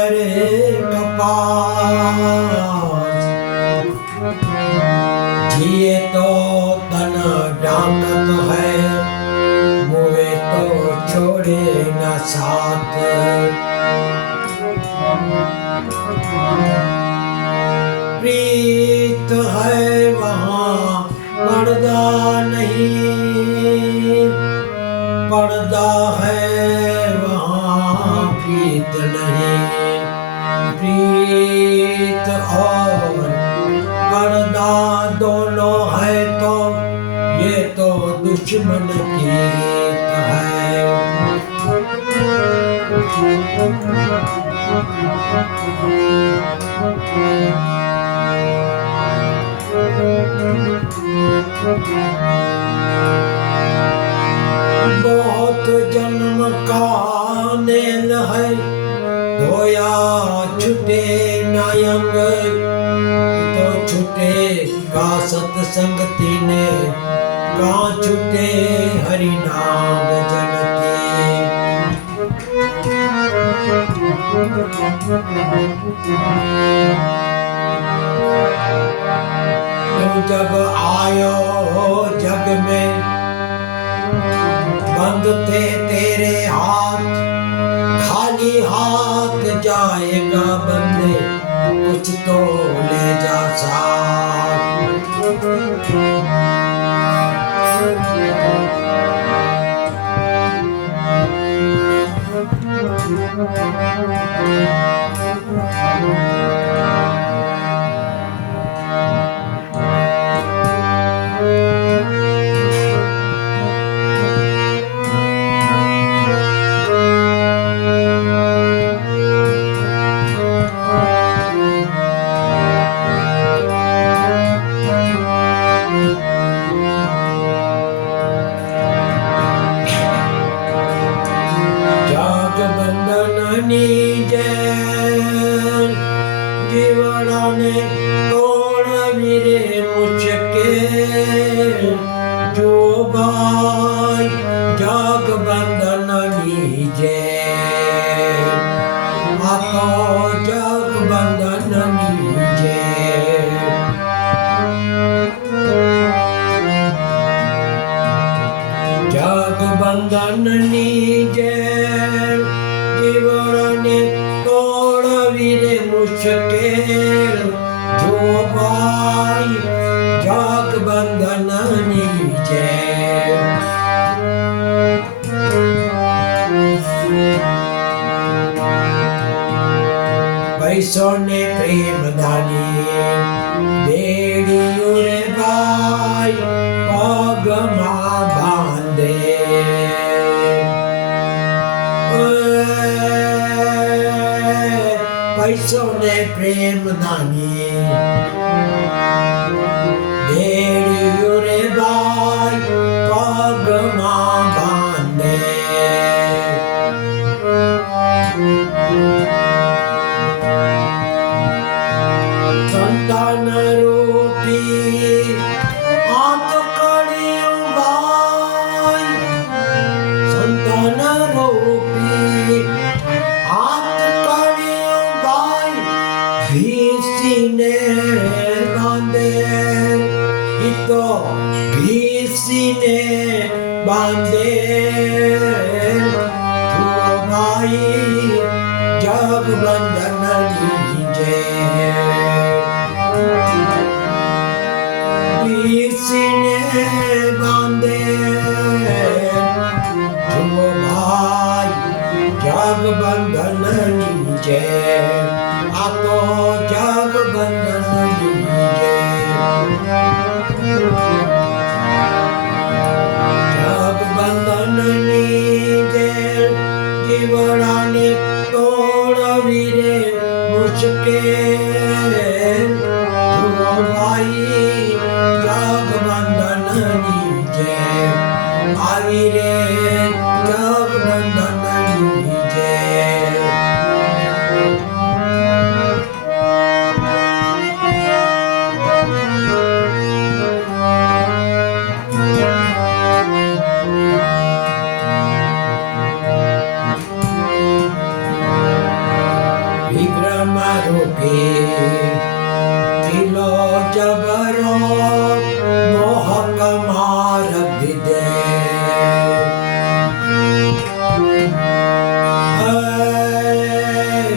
करे कपास, जिए तो तन डाकत है, मुए तो छोड़े न साथ। प्रीत है वहाँ पर्दा नहीं, पर्दा है वहाँ प्रीत नहीं। प्रीत और पर्दा दोनों है तो ये तो दुश्मन की रीत है। बहुत जन्म का नेल है, धोया छुटे नायंग, तो छुटे का सत्संगति ने, का छुटे हरि नाम जनती। तुम जब आयो जग में, बंद थे तेरे हाथ, खाली हाथ जाएगा बंदे, कुछ तो ले जा साथ। जीवड़ाने तोड़ मेरे मुझके, जो भाई जाग बंधन नीजे, आतो जाग बंधन नीजे। जाग बंधन नीजे, जीवड़ाने तोड़ वीरे मुश्किल, जो भाई जाग बंधन नीचे। पैसों ने प्रेम दानी बेड़ियों रे भाई, पग मां बांधे। पैसों ने प्रेम दानी बेड़ियों रे भाई, पग मां बांधे। संतान रूपी हाथ कड़ियों भाई, संतान रूपी हाथ कड़ियों भाई, भीसी ने बांधे। तो भीसी ने बांधे, तो भाई जग बंधन नीचे। भीसी ने बांधे, तो भाई जग बंधन नीचे, आतो जग बंधन नीचे। जग बंधन नीचे, जीवड़ाने तोड़ वीरे मुश्किल, तो भाई जग बंधन नीचे। आई रे जग बंधन नीचे। વિક્રમ રૂપી કિલો જબરો મોહક માર દીધે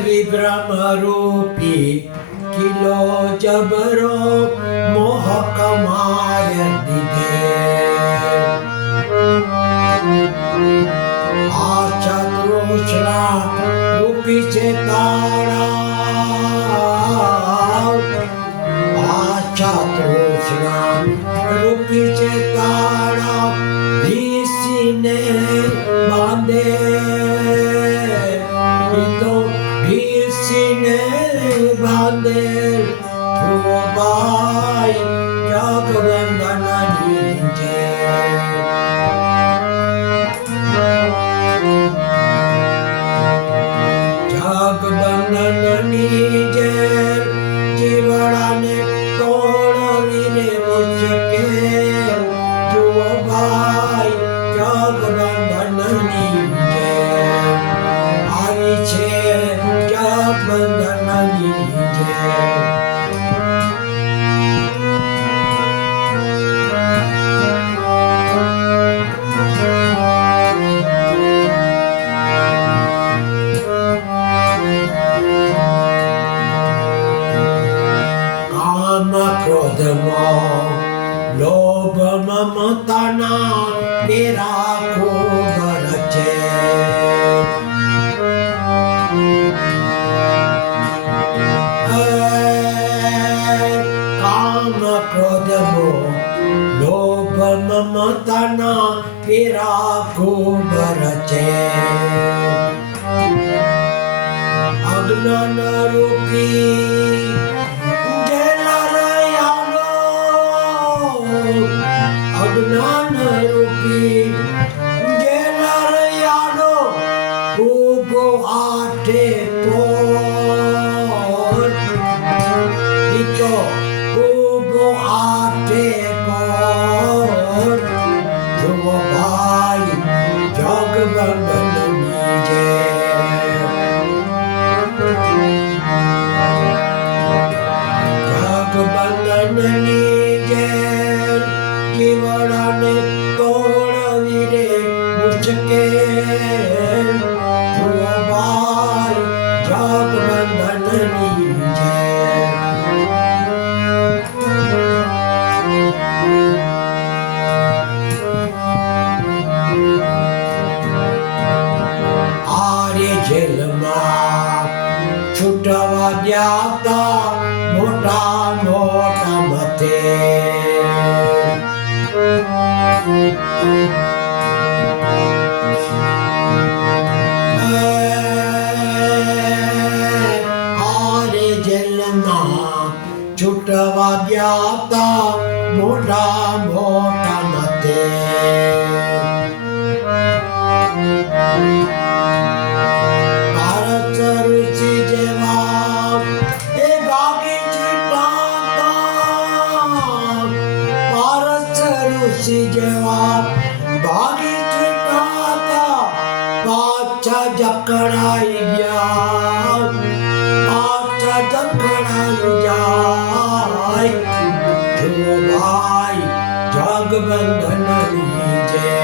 વિક્રમ રૂપી કિલો જબરો મોહક માર દીધે આછા તૃષ્ણા રૂપી છે તારા આછા તૃષ્ણા રૂપી છે તારા ભીસીને બાંધે તો ભીસીને બાંધે ધ્રુવભાઈ જગવંદનની જય જગવંદનની જય જીવડાને તોડવીને મુશ્કેલ જુઓ ભાઈ જગવંદનની જય આવી છે જગવંદનની જય ક્રોધમાં લોભ મમતાના તેરા ખૂબ રચે કામ ક્રોધમાં લોભ મમતાના તેરા ખૂબ રચે અજ્ઞાન રૂપી અજ્ઞાન રૂપી ગેલર યાડો ઉભો આઠે પોર ઈચો ઉભો આઠે પોર જુઓ ભાઈ જગવંદનની જય જગવંદનની જય જીવડાને તોડવીને મુશ્કેલ જુઓ ભાઈ જગવંદનની જય આરે જેલમાં છૂટવા ગયા મોટા મોટા મતે આરે જેલમાં છૂટવા ગયા મોટા મોટા મતે ભારત ઋષિ જેવા એ ભાગી છૂટાતા ભારત ઋષિ જેવા ભાગી છૂટાતા પાછા જકડાઈ ગયા પાછા જકડાઈ જાય જુઓ ભાઈ જગવંદનની જય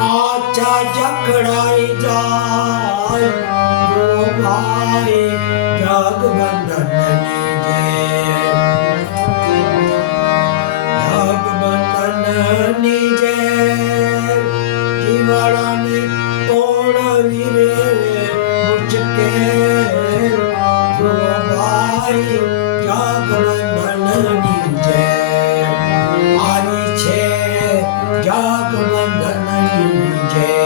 પાછા જકડાઈ જાય જુઓ ભાઈ જગવંદનની જય જગવંદનની જય જીવડાને તોડવીને મુશ્કેલ જુઓ ભાઈ જગવંદનની જય આવી છે જગવંદનની જય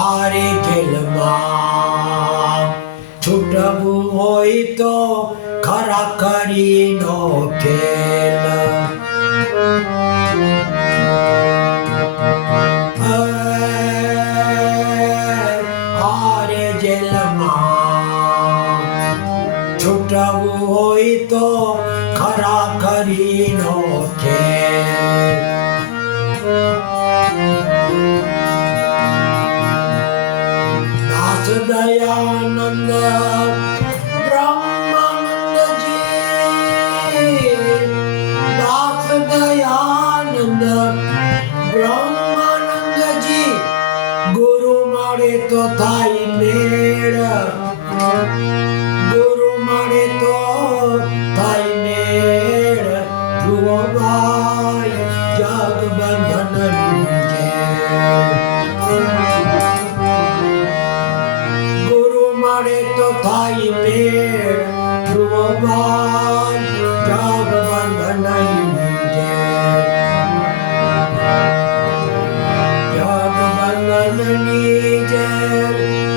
આરે જેલમાં છૂટવું હોય તો ખરા કરીનો ખેલ આરે બ્રહ્માનંદજી ગુરુ મળે તો થાય મેળ, ગુરુ મળે તો થાય મેળ, ધ્રુવભાઈ જગબંધનની જય. ગુરુ મળે તો થાય મેળ, ધ્રુવભાઈ જગબંધનની જય. જગબંધનની જય.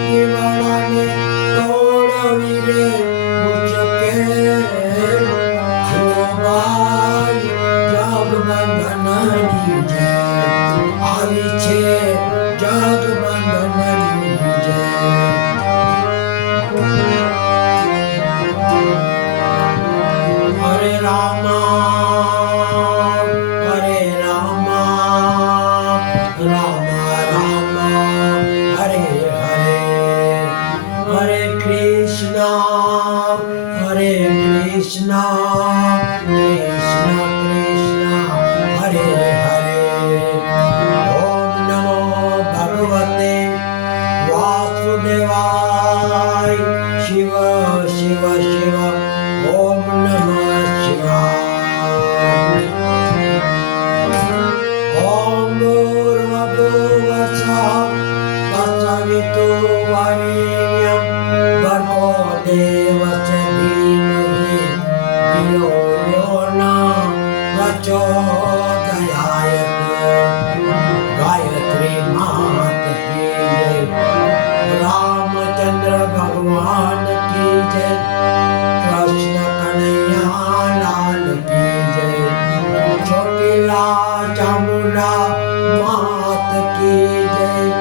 દિવાળાને તોડવી રે મુશ્કેલ, ધ્રુવભાઈ જગબંધનની જય. આવી છે જગબંધનની જય. હરે રામા હરે રામા, રામા રામા હરે હરે, હરે કૃષ્ણ હરે કૃષ્ણ, કૃષ્ણ કૃષ્ણ હરે હરે. ઓમ નમો ભગવતે વાસુદેવાય. શિવ શિવ શિવ ઓમ નમઃ શિવાય. ઓમ ભૂર્ભુવઃ તત્સવિતુર્વરેણ્યં ભર્ગો દેવस्य ધીમહિ ધિયો યો ન પ્રચોદયાત. ગાયત્રી માત કી જય. રામચંદ્ર ભગવાન કી જય. કૃષ્ણ કનૈયા લાલ કી જય. ચોટીલા ચામુંડા માત કી જય.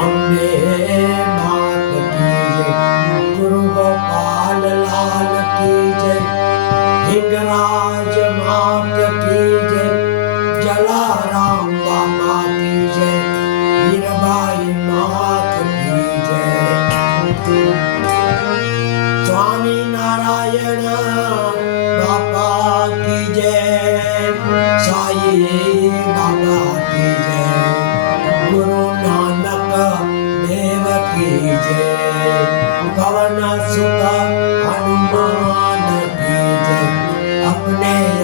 અંબે માત કી જય. ગુરુ ગોપાલ લાલ કી જય. હિંગરાજ માત કી જય. જલારામ બાબા કી જય. વીરબાઈ માત કી જય. સ્વામી નારાયણ બાપા કી જય. સાઈ બાબા કી જય. ગુરુ નાનક દેવ કી જય. પવન સુત હનુમાન કી જય. अपने